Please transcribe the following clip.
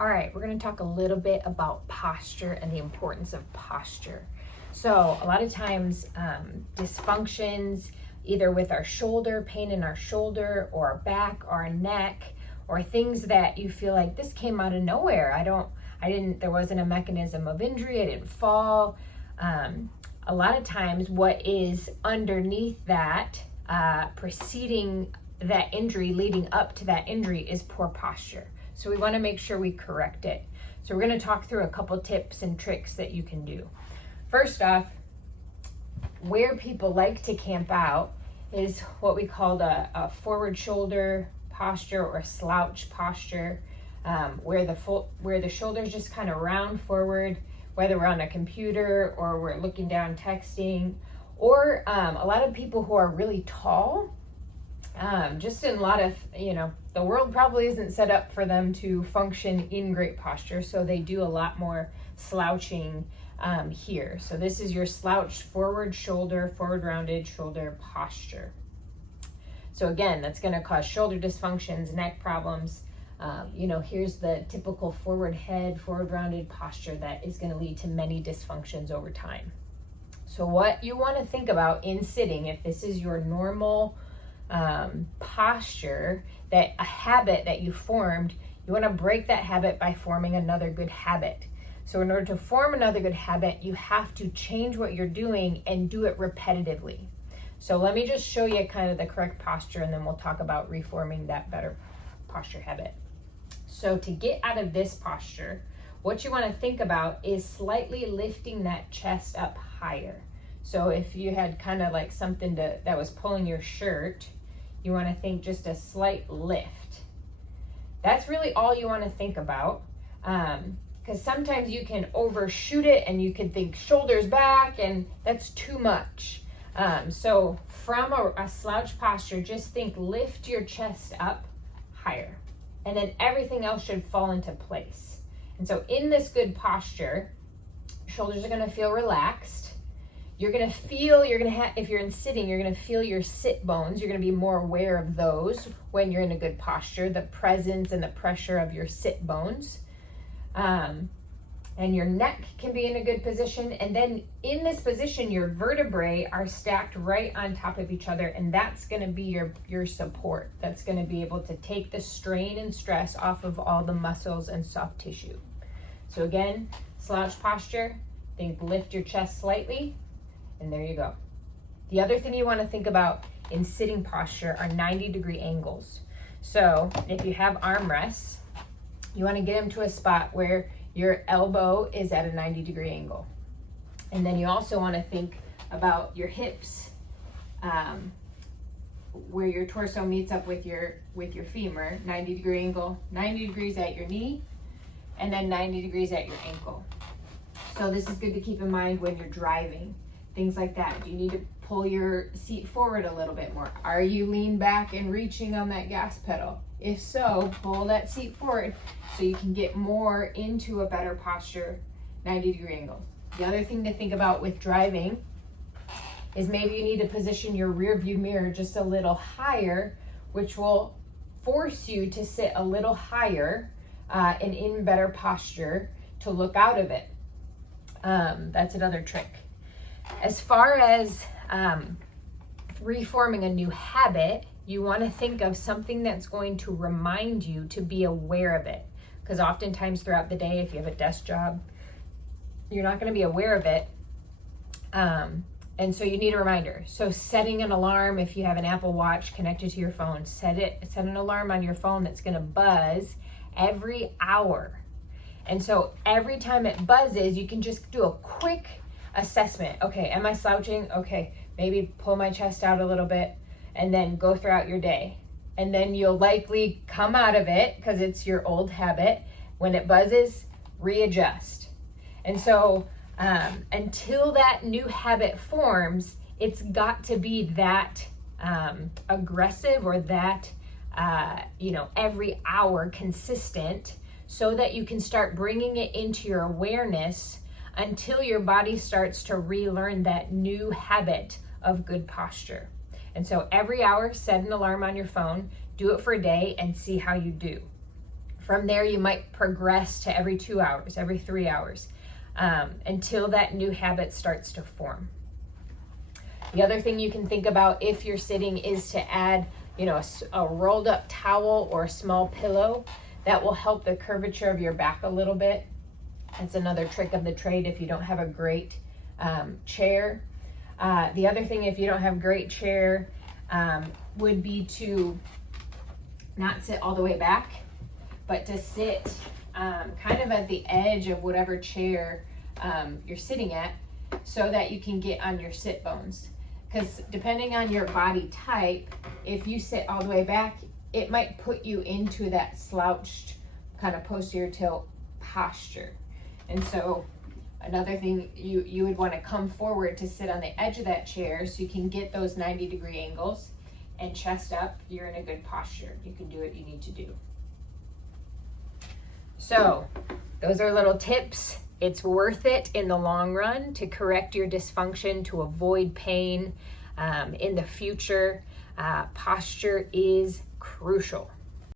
All right, we're going to talk a little bit about posture and the importance of posture. So a lot of times dysfunctions, either with our shoulder, pain in our shoulder or our back or our neck, or things that you feel like this came out of nowhere. There wasn't a mechanism of injury. I didn't fall. A lot of times what is underneath that, preceding that injury, leading up to that injury, is poor posture. So we want to make sure we correct it. So we're going to talk through a couple tips and tricks that you can do. First off, where people like to camp out is what we call a forward shoulder posture or slouch posture, where the shoulders just kind of round forward, whether we're on a computer or we're looking down texting, or a lot of people who are really tall, just in a lot of, the world probably isn't set up for them to function in great posture, so they do a lot more slouching here. So this is your slouched forward rounded shoulder posture. So again, that's going to cause shoulder dysfunctions, neck problems. Here's the typical forward head, forward rounded posture that is going to lead to many dysfunctions over time. So what you want to think about in sitting, if this is your normal posture, that a habit that you formed, you want to break that habit by forming another good habit. So in order to form another good habit, you have to change what you're doing and do it repetitively. So let me just show you kind of the correct posture, and then we'll talk about reforming that better posture habit. So to get out of this posture, what you want to think about is slightly lifting that chest up higher. So if you had kind of like something that was pulling your shirt, you want to think just a slight lift. That's really all you want to think about, because sometimes you can overshoot it and you can think shoulders back, and that's too much. So from a slouch posture, just think lift your chest up higher, and then everything else should fall into place. And so in this good posture, shoulders are going to feel relaxed. You're going to feel, if you're in sitting, you're going to feel your sit bones. You're going to be more aware of those when you're in a good posture, the presence and the pressure of your sit bones. And your neck can be in a good position. And then in this position, your vertebrae are stacked right on top of each other. And that's going to be your support. That's going to be able to take the strain and stress off of all the muscles and soft tissue. So again, slouch posture, think lift your chest slightly. And there you go. The other thing you want to think about in sitting posture are 90-degree angles. So if you have armrests, you want to get them to a spot where your elbow is at a 90-degree angle. And then you also want to think about your hips, where your torso meets up with your femur, 90-degree angle, 90 degrees at your knee, and then 90 degrees at your ankle. So this is good to keep in mind when you're driving. Things like that. Do you need to pull your seat forward a little bit more? Are you leaned back and reaching on that gas pedal? If so, pull that seat forward so you can get more into a better posture, 90-degree angle. The other thing to think about with driving is maybe you need to position your rear view mirror just a little higher, which will force you to sit a little higher and in better posture to look out of it. That's another trick. As far as reforming a new habit, you want to think of something that's going to remind you to be aware of it. Because oftentimes throughout the day, if you have a desk job, you're not going to be aware of it. And so you need a reminder. So setting an alarm, if you have an Apple Watch connected to your phone, set an alarm on your phone that's going to buzz every hour. And so every time it buzzes, you can just do a quick assessment. Okay, am I slouching? Okay, maybe pull my chest out a little bit, and then go throughout your day. And then you'll likely come out of it because it's your old habit. When it buzzes, readjust. And so until that new habit forms, it's got to be that aggressive or that every hour consistent, so that you can start bringing it into your awareness until your body starts to relearn that new habit of good posture. And so every hour, set an alarm on your phone, do it for a day and see how you do. From there, you might progress to every 2 hours, every 3 hours, until that new habit starts to form. The other thing you can think about if you're sitting is to add, a rolled up towel or a small pillow. That will help the curvature of your back a little bit. That's another trick of the trade if you don't have a great chair. The other thing, if you don't have a great chair, would be to not sit all the way back, but to sit kind of at the edge of whatever chair you're sitting at, so that you can get on your sit bones. Because depending on your body type, if you sit all the way back, it might put you into that slouched kind of posterior tilt posture. And so another thing, you would want to come forward to sit on the edge of that chair so you can get those 90-degree angles, and chest up, you're in a good posture. You can do what you need to do. So those are little tips. It's worth it in the long run to correct your dysfunction, to avoid pain in the future. Posture is crucial.